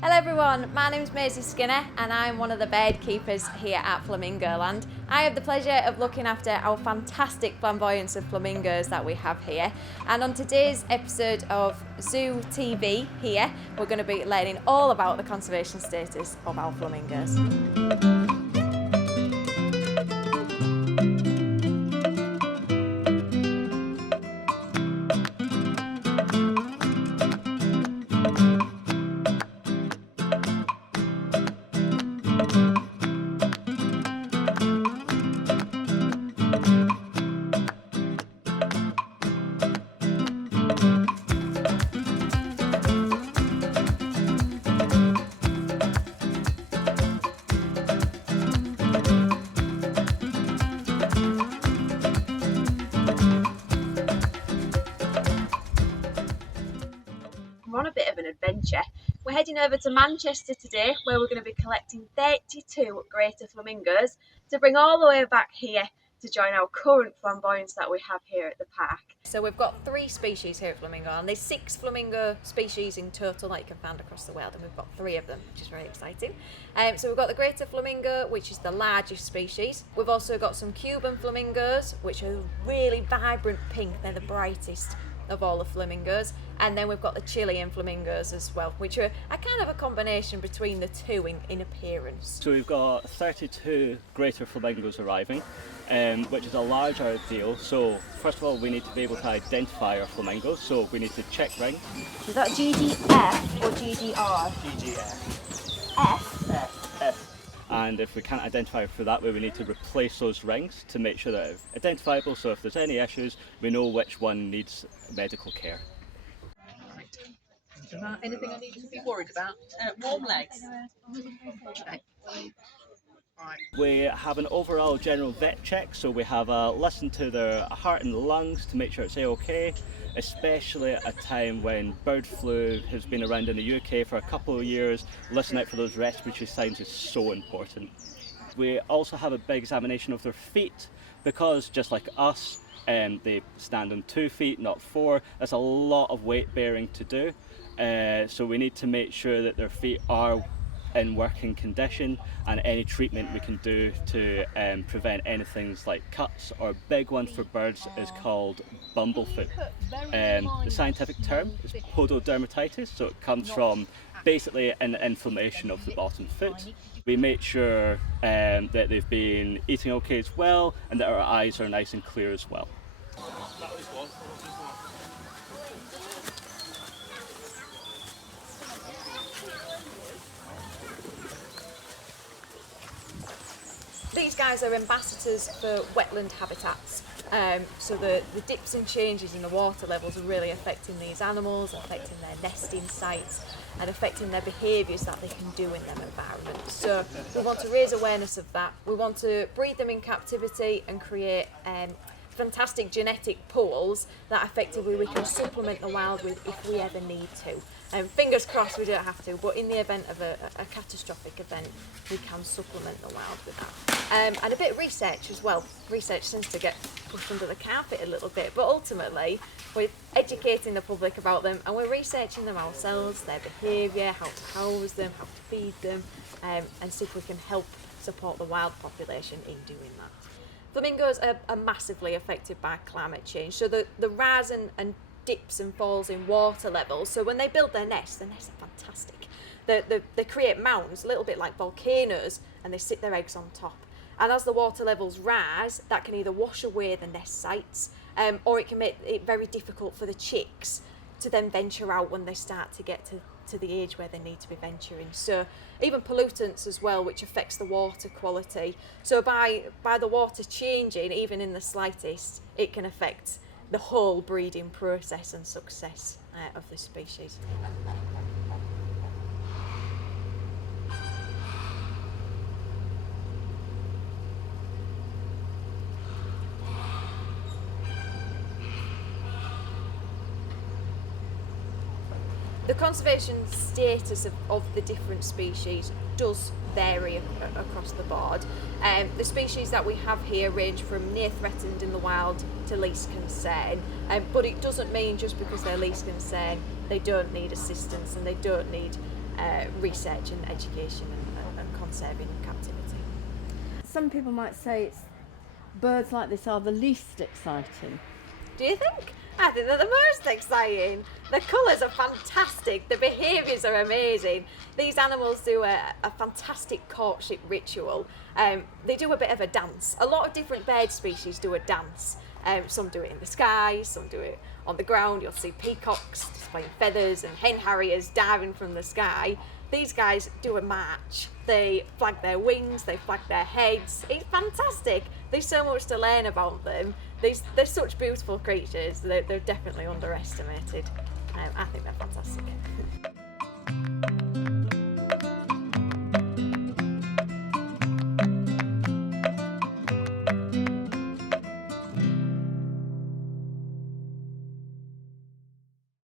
Hello everyone, my name is Maisy Skinner and I'm one of the bird keepers here at Flamingo Land. I have the pleasure of looking after our fantastic flamboyance of flamingos that we have here, and on today's episode of Zoo TV here we're going to be learning all about the conservation status of our flamingos. We're on a bit of an adventure. We're heading over to Manchester today, where we're going to be collecting 32 greater flamingos to bring all the way back here to join our current flamboyance that we have here at the park. So we've got 3 species here at Flamingo, and there's 6 flamingo species in total that you can find across the world, and we've got 3 of them, which is very exciting. So we've got the greater flamingo, which is the largest species. We've also got some Cuban flamingos, which are really vibrant pink. They're the brightest of all the flamingos, and then we've got the Chilean flamingos as well, which are a kind of a combination between the two in appearance. So we've got 32 greater flamingos arriving, which is a larger deal. So first of all, we need to be able to identify our flamingos, so we need to check ring. Is that GGF or GGR? GGF. F? F. And if we can't identify for that way, we need to replace those rings to make sure that it's identifiable, so if there's any issues, we know which one needs medical care. Anything I need to be worried about? Warm legs. Okay. Right. We have an overall general vet check, so we have a listen to their heart and lungs to make sure it's okay, especially at a time when bird flu has been around in the UK for a couple of years. Listen out for those respiratory signs is so important. We also have a big examination of their feet, because just like us, they stand on 2 feet, not 4. That's a lot of weight bearing to do. So we need to make sure that their feet are in working condition, and any treatment we can do to prevent anything like cuts. Or a big one for birds is called bumblefoot. The scientific term is pododermatitis, so it comes from basically an inflammation of the bottom foot. We make sure that they've been eating okay as well, and that our eyes are nice and clear as well. These guys are ambassadors for wetland habitats. So the dips and changes in the water levels are really affecting these animals, affecting their nesting sites, and affecting their behaviours that they can do in them environments. So we want to raise awareness of that. We want to breed them in captivity and create fantastic genetic pools that effectively we can supplement the wild with if we ever need to. Fingers crossed we don't have to, but in the event of a catastrophic event, we can supplement the wild with that. And a bit of research as well. Research seems to get pushed under the carpet a little bit, but ultimately we're educating the public about them, and we're researching them ourselves, their behaviour, how to house them, how to feed them, and see if we can help support the wild population in doing that. Flamingos are massively affected by climate change, so the rise and dips and falls in water levels. So when they build their nests are fantastic. They create mounds, a little bit like volcanoes, and they sit their eggs on top. And as the water levels rise, that can either wash away the nest sites, or it can make it very difficult for the chicks to then venture out when they start to get to the age where they need to be venturing. So even pollutants as well, which affects the water quality. So by the water changing, even in the slightest, it can affect the whole breeding process and success of the species. The conservation status of the different species does vary across the board. The species that we have here range from near threatened in the wild to least concern, but it doesn't mean just because they're least concern they don't need assistance and they don't need research and education and conserving in captivity. Some people might say birds like this are the least exciting. Do you think? I think they're the most exciting. The colours are fantastic, the behaviours are amazing. These animals do a fantastic courtship ritual. They do a bit of a dance. A lot of different bird species do a dance. Some do it in the sky, some do it on the ground. You'll see peacocks displaying feathers and hen harriers diving from the sky. These guys do a march. They flag their wings, they flag their heads. It's fantastic. There's so much to learn about them. They're such beautiful creatures. They're definitely underestimated. I think they're fantastic.